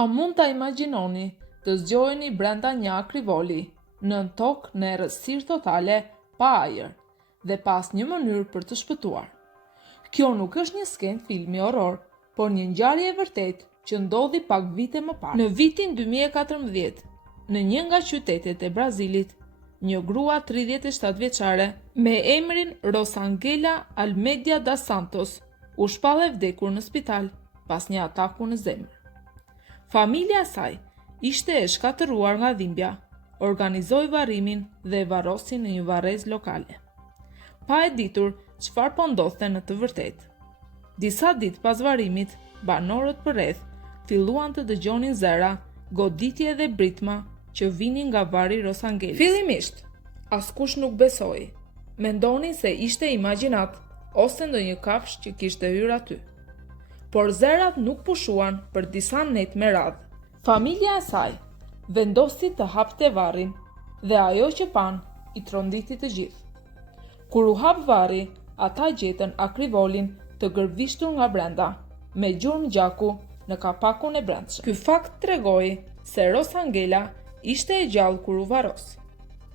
A mund ta imagjinoni të zgjoheni brenda një akrivoli, nën tokë në errësirë totale, pa ajër dhe pas një mënyrë për të shpëtuar? Kjo nuk është një skenë filmi horror, por një ngjarje e vërtetë që ndodhi pak vite më parë. Në vitin 2014, në një nga qytetet e Brazilit, një grua 37 vjeçare me emrin Rosangela Almeida da Santos u shpall e vdekur në spital pas një ataku në zemër. Familja e saj ishte e shkatëruar nga dhimbja, organizoi varrimin dhe e varrosi në një varrezë lokale, pa e ditur çfarë po ndodhte në të vërtetë. Disa ditë pas varrimit, banorët përreth filluan të dëgjonin zëra, goditje dhe britma që vinin nga varri Rosangelis. Fillimisht, askush nuk besoi. Mendonin se ishte imagjinat ose ndonjë kafshë që kishte hyrë aty. Por zërat nuk pushuan për disa net me radhë. Familja e saj vendosi të hapte varrin dhe ajo që pan i tronditi të gjithë. Kur u hap varri, ata gjetën akrivolin të gërvishtur nga brenda, me gjurmë gjaku në kapakun e brendshëm. Ky fakt tregoi se Rosangela ishte e gjallë kur u varros.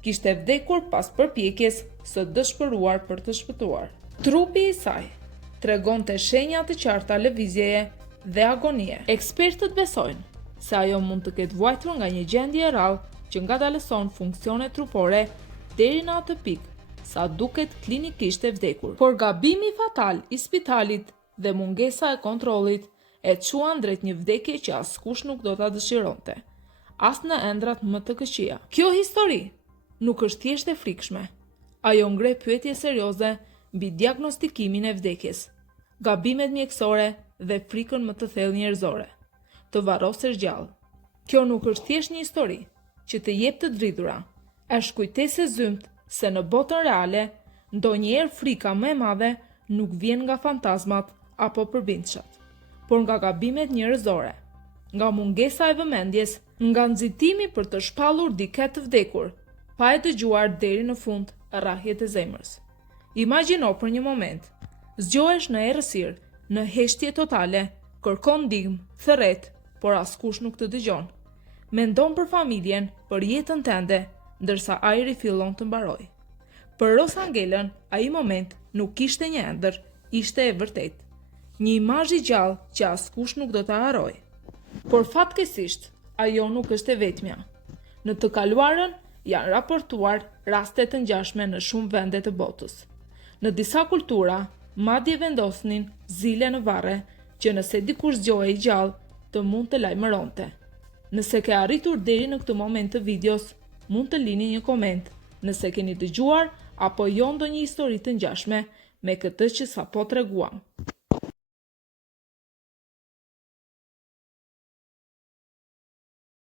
Kishte vdekur pas përpjekjes së dëshpëruar për të shpëtuar. Trupi i saj tregonte shenja të qarta lëvizjeje dhe agonie. Ekspertët besojnë se ajo mund të ketë vuajtur nga një gjendje e rrallë që ngadalëson funksione trupore deri në atë pikë sa duket klinikisht e vdekur. Por gabimi fatal i spitalit dhe mungesa e kontrollit e çuan drejt një vdekje që askush nuk do ta dëshironte, as në ëndrat më të këqija. Kjo histori nuk është thjesht e frikshme. Ajo ngre pyetje serioze mbi diagnostikimin e vdekjes, gabimet mjekësore dhe frikën më të thellë njerëzore, të varrosesh gjallë. Kjo nuk është thjesht një histori që të jep të dridhura, është kujtesë e zymt se në botën reale, ndonjëherë frika më e madhe nuk vjen nga fantazmat apo përbindshat, por nga gabimet njerëzore, nga mungesa e vëmendjes, nga nxitimi për të shpallur dikë të vdekur, pa e dëgjuar deri në fund rrahjet e zemrës. Imagjino për një moment, zgjohesh në errësirë, në heshtje totale, kërkon ndihmë, thërret, por askush nuk të dëgjon. Mendon për familjen, për jetën tënde, ndërsa ajri fillon të mbaroj. Për Rosangelën, ai moment nuk kishte një ëndër, ishte e vërtetë. Një imazh i gjallë që askush nuk do ta harrojë. Por fatkeqësisht, ajo nuk është e vetmja. Në të kaluarën janë raportuar raste të ngjashme në shumë vende të botës. Në disa kultura, madje vendosnin zile në varre që nëse dikush zgjohej i gjallë, të mund të lajmëronte. Nëse ke arritur deri në këtë moment të videos, mund të lini një koment nëse keni dëgjuar apo jo ndonjë histori të ngjashme me këtë që sapo treguam.